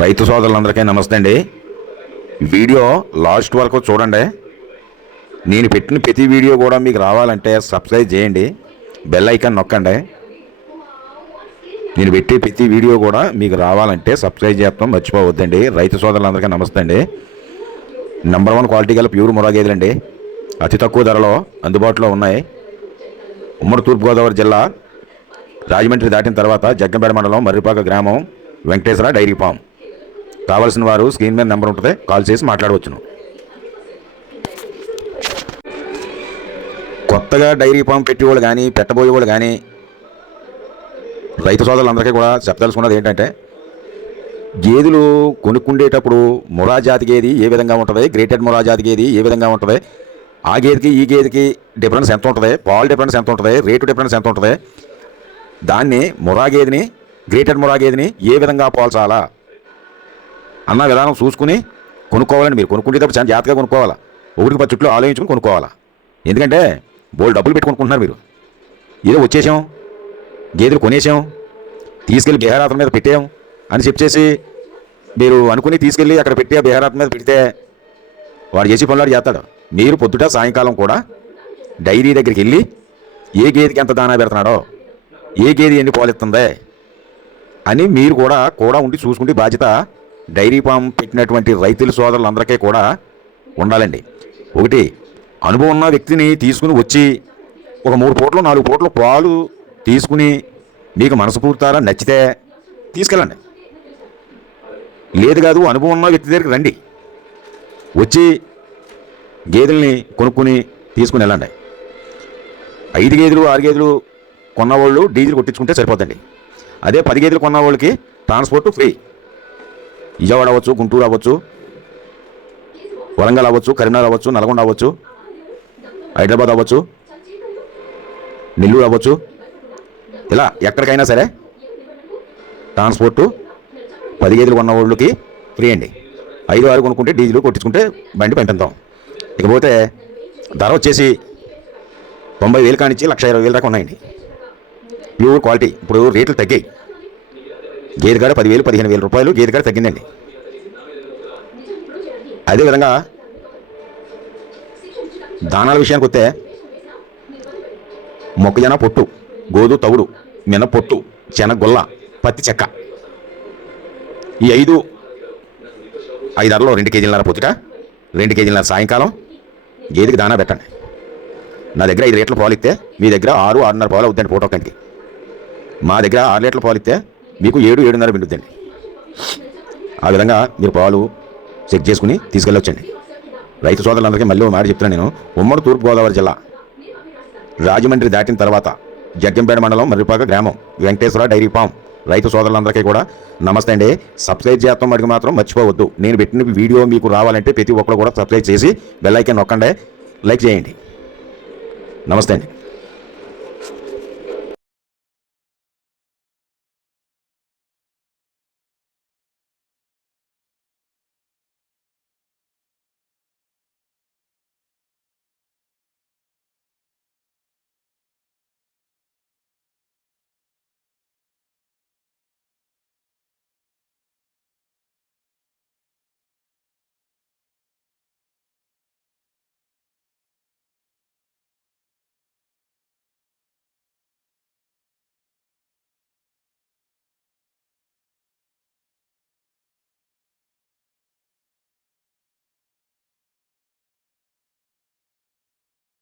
రైతు సోదరులందరికీ నమస్తే అండి. వీడియో లాస్ట్ వరకు చూడండి. నేను పెట్టిన ప్రతి వీడియో కూడా మీకు రావాలంటే సబ్స్క్రైబ్ చేయండి, బెల్ ఐకాన్ నొక్కండి. నేను పెట్టే ప్రతి వీడియో కూడా మీకు రావాలంటే సబ్స్క్రైబ్ చేస్తాం మర్చిపోవద్దండి. రైతు సోదరులందరికీ నమస్తే అండి. నెంబర్ 1 క్వాలిటీ గల ప్యూర్ ముర్రా గేదెలండి, అతి తక్కువ ధరలో అందుబాటులో ఉన్నాయి. ఉమ్మడి తూర్పుగోదావరి జిల్లా రాజమండ్రి దాటిన తర్వాత జగ్గంపేట మండలం మర్రిపాక గ్రామం వెంకటేశ్వర డైరీ ఫామ్. కావాల్సిన వారు స్క్రీన్ మీద నెంబర్ ఉంటుంది, కాల్ చేసి మాట్లాడవచ్చును. కొత్తగా డైరీ ఫామ్ పెట్టేవాళ్ళు కానీ పెట్టబోయేవాళ్ళు కానీ రైతు సోదరులందరికీ కూడా చెప్పదలుచుకున్నది ఏంటంటే, గేదెలు కొనుక్కుండేటప్పుడు ముర్రా జాతి గేది ఏ విధంగా ఉంటుంది, గ్రేటెడ్ ముర్రా జాతి గేది ఏ విధంగా ఉంటుంది, ఆ గేదెకి ఈ గేదెకి డిఫరెన్స్ ఎంత ఉంటుంది, పాలు డిఫరెన్స్ ఎంత ఉంటుంది, రేటు డిఫరెన్స్ ఎంత ఉంటుంది, దాన్ని ముర్రా గేదెని గ్రేటెడ్ ముర్రా గేదెని ఏ విధంగా పోల్చాలా అన్న విధానం చూసుకుని కొనుక్కోవాలండి. మీరు కొనుక్కుంటేటప్పుడు చాలా జాగ్రత్తగా కొనుక్కోవాలా, ఒకటికి 10 చుట్లు ఆలోచించుకుని కొనుక్కోవాలా. ఎందుకంటే బోల్డ్ డబ్బులు పెట్టి కొనుక్కుంటున్నారు. మీరు ఏదో వచ్చేసాం, గేదెలు కొనేసాం, తీసుకెళ్ళి బేహరాత్ర మీద పెట్టాం అని చెప్పేసి మీరు అనుకుని తీసుకెళ్ళి అక్కడ పెట్టి ఆ బేహరాత్ర మీద పెడితే వాడు చేసి పనులాడు చేస్తాడు. మీరు పొద్దుట సాయంకాలం కూడా డైరీ దగ్గరికి వెళ్ళి ఏ గేదెకి ఎంత దానా పెడుతున్నాడో, ఏ గేదె ఎన్ని పాలిస్తుందే అని మీరు కూడా ఉండి చూసుకుంటే బాధ్యత డైరీ ఫామ్ పెట్టినటువంటి రైతుల సోదరులందరికీ కూడా ఉండాలండి. ఒకటి, అనుభవం ఉన్న వ్యక్తిని తీసుకుని వచ్చి ఒక 3 పూటలు 4 పూటలు పాలు తీసుకుని మీకు మనస్ఫూర్తిగా నచ్చితే తీసుకెళ్ళండి. లేదు కాదు, అనుభవం ఉన్న వ్యక్తి దగ్గరికి రండి, వచ్చి గేదెల్ని కొనుక్కుని తీసుకుని వెళ్ళండి. 5 గేదెలు 6 గేదెలు కొన్నవాళ్ళు డీజిల్ కొట్టించుకుంటే సరిపోద్దండి. అదే 10 గేదెలు కొన్న వాళ్ళకి ట్రాన్స్పోర్ట్ ఫ్రీ. విజయవాడ అవ్వచ్చు, గుంటూరు అవ్వచ్చు, వరంగల్ అవ్వచ్చు, కరీంనగర్ అవ్వచ్చు, నల్గొండ అవ్వచ్చు, హైదరాబాద్ అవ్వచ్చు, నెల్లూరు అవ్వచ్చు, ఇలా ఎక్కడికైనా సరే ట్రాన్స్పోర్టు 10 గేదెలు కొన్న వాళ్ళకి ఫ్రీ అండి. 5-6 కొనుక్కుంటే డీజిల్ కొట్టించుకుంటే బండి పంపిద్దాం. ఇకపోతే ధర వచ్చేసి 90,000 కానిచ్చి 1,20,000 దాకా ఉన్నాయండి. Pure quality. ఇప్పుడు రేట్లు తగ్గాయి. గేదె కాడ 10,000 15,000 రూపాయలు గేదె కాడ తగ్గిందండి. అదేవిధంగా దానాల విషయానికి వస్తే మొక్కజొన్న పొట్టు, గోధు తవుడు, మినపొట్టు, శనగొల్ల, పత్తి చెక్క, ఈ 5 అరలో 2 కేజీలన్నర పొద్దుట, 2 కేజీలన్నర సాయంకాలం గేదెకి దానా పెట్టండి. నా దగ్గర 5 లీటర్ల పాలు ఇస్తే మీ దగ్గర 6-6.5 పాలు అవుతుందండి పూట ఒక్కరికి. మా దగ్గర 6 లీటర్ల పాలు ఇస్తే మీకు 7-7.5 పిండుద్దండి. ఆ విధంగా మీరు పాలు చెక్ చేసుకుని తీసుకెళ్ళొచ్చండి. రైతు సోదరులందరికీ మళ్ళీ మాట చెప్తున్నాను నేను. ఉమ్మడి తూర్పుగోదావరి జిల్లా రాజమండ్రి దాటిన తర్వాత జగ్గంపేట మండలం మర్రిపాక గ్రామం వెంకటేశ్వర డైరీ ఫామ్. రైతు సోదరులందరికీ కూడా నమస్తే అండి. సబ్స్క్రైబ్ చేస్తాం మటుకు మాత్రం మర్చిపోవద్దు. నేను పెట్టిన వీడియో మీకు రావాలంటే ప్రతి ఒక్కరు కూడా సబ్స్క్రైబ్ చేసి బెల్ ఐకాన్ నొక్కండి, లైక్ చేయండి. నమస్తే అండి.